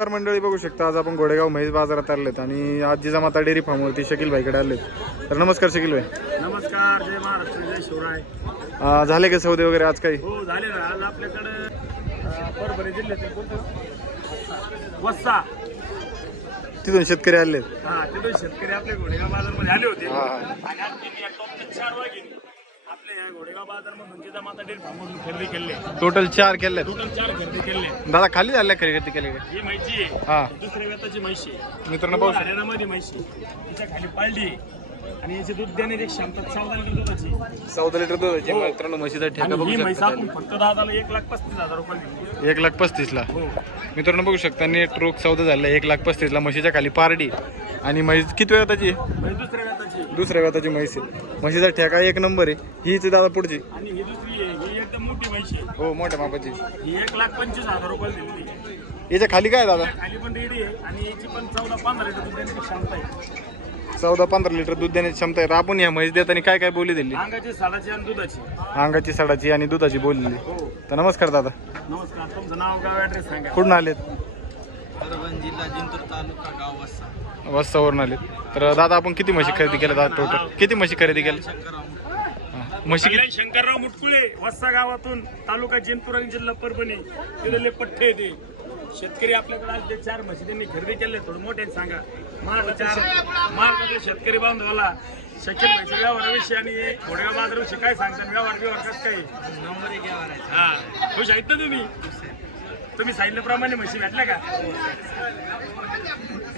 तर मंडळी बघू शकता आज आपण घोडेगाव म्हैस बाजारात आलेत आणि आज जिजामाता डेअरी फार्मवरती शकील भाईकडे आलेत. तर नमस्कार शकील भाई नमस्कार जय महाराष्ट्र जय शिवराय. झाले का सौदे वगैरे आज काही? हो झाले ना. आज आपल्याकडे जिल्ह्यातील वस्सा. तिथून शेतकरी आलेत. हा तिथून शेतकरी आपल्या घोडेगाव बाजारमध्ये आले होते. हा, हा. केले. टोटल चार केले. दादा खाली झाल्या खरेदी केले? ही हा. मित्रांनो पाहू शकता. आणि याची दूध देण्याची क्षमता चौदा लिटर दुधाची चौदा लिटर दूध मित्रांनो म्हशीचा ठेका बघू ही शकता फक्त दादाला एक लाख पस्तीस हजार रुपये एक लाख पस्तीस ला. हो. मित्रांनो बघू शकता नेट रोग चौदा झाला एक लाख पस्तीस ला म्हशीच्या खाली पारडी आणि म्हैस किती वेळ त्याची म्हणजे दुसऱ्या दुसऱ्या व्यताची म्हैस आहे. म्हशीचा ठेका एक नंबर आहे. हीच दादा पुढची. आणि ही दुसरी आहे. ही एकदम मोठी म्हैशी आहे. हो मोठ्या मापाची. ही एक लाख पंचवीस हजार रुपये याच्या खाली काय दादा? खाली पण रेडी आहे. आणि याची पण चौदा पंधरा लिटर दूध देण्याची क्षमता आहे. चौदा पंधरा लिटर दूध देण्याची क्षमता आहे. तर आपण या म्हैस देताना काय काय बोली दिली? अंगाची साडाची आणि दुधाची. अंगाची सडाची आणि दुधाची बोललेली हो. तर नमस्कार दादा. नमस्कार. तुमचं नाव गाव ऍड्रेस सांगा. कुठून आलेत? परभणी जिल्हा जिंतूर तालुका गाव वस्सा. वस्तावरून आले तर दादा आपण किती म्हशी खरेदी केल्या दादा टोटल किती म्हशी खरेदी केल्या? म्हशी किती? शंकरराव मुटकुळे वस्सा गावातून तालुका जिंतूर आणि जिल्हा परभणी. दिलेले पठ्ठे येते शेतकरी आपल्याकडे आज ते चार म्हशी त्यांनी खरेदी केले थोडं मोठे सांगा. महाराष्ट्राच्या महाराष्ट्रातील शेतकरी बांधवाला शकील म्हशी व्यवहाराविषयी आणि घोडगाव बाजाराविषयी काय सांगतात व्यवहार व्यवहार कसं काही नंबर एक आहे हा खुश आहेत ना तुम्ही? तुम्ही सांगितल्याप्रमाणे म्हशी भेटल्या का?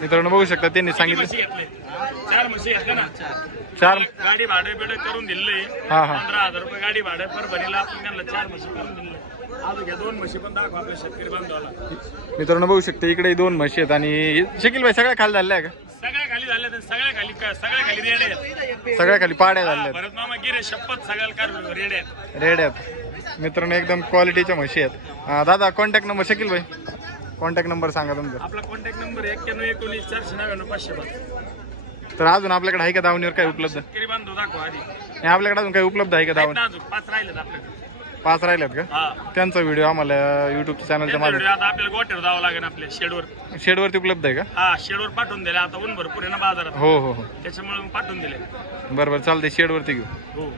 मित्रांनो बघू शकता त्यांनी किती सांगितलं. म्हशी चार म्हशी घेतल्या ना? चार गाडी भाडे बिडे करून दिले हा, हा. पंधरा हजार रुपये गाडी भाडे परभणीला आपण त्यांना चार म्हशी करून दिले आज घ्या दोन म्हशी पण दाखवा आपल्या शेतकरी बांधवाला. मित्रांनो बघू शकता इकडे दोन म्हशी आहेत आणि शकील भाई सगळ्या खाली झाल्या का? सगळ्या खाली झाल्या तर सगळ्या खाली का सगळ्या खाली रेड आहेत. सगळ्या खाली पाड्या झाल्या भरत मामा गिरे शपथ सगळ्या कार रेड आहेत. रेड आहेत. मित्रांनो एकदम क्वालिटीच्या म्हशी आहेत. अं, दादा कॉन्टॅक्ट नंबर शकील भाई. कॉन्टॅक्ट नंबर सांगा तुमचा. आपला कॉन्टॅक्ट नंबर एक्क्याण्णव एकोणीस चारशे नव्याण्णव पाचशे पाच. तर अजून आपल्याकडे आहे का दावणीवर काय उपलब्ध? शेतकरी बांधव दाखवा आधी. नाही, आपल्याकडे अजून काही उपलब्ध आहे का दावण पाच राहिलेत आपल्याकडे. पाच राहिल्यात का? हा. त्यांचा व्हिडिओ आम्हाला युट्यूब चॅनलच्या माझ्या आता आपल्याला गोट्यावर जावं लागेल आपल्या शेडवर. शेडवरती उपलब्ध आहे का? हा शेडवर पाठवून दिले. आता ऊन भरपूर आहे ना बाजारात. हो हो हो. त्याच्यामुळे मग पाठवून दिले. बरं बरं. चालतंय शेडवरती घेऊ. हो.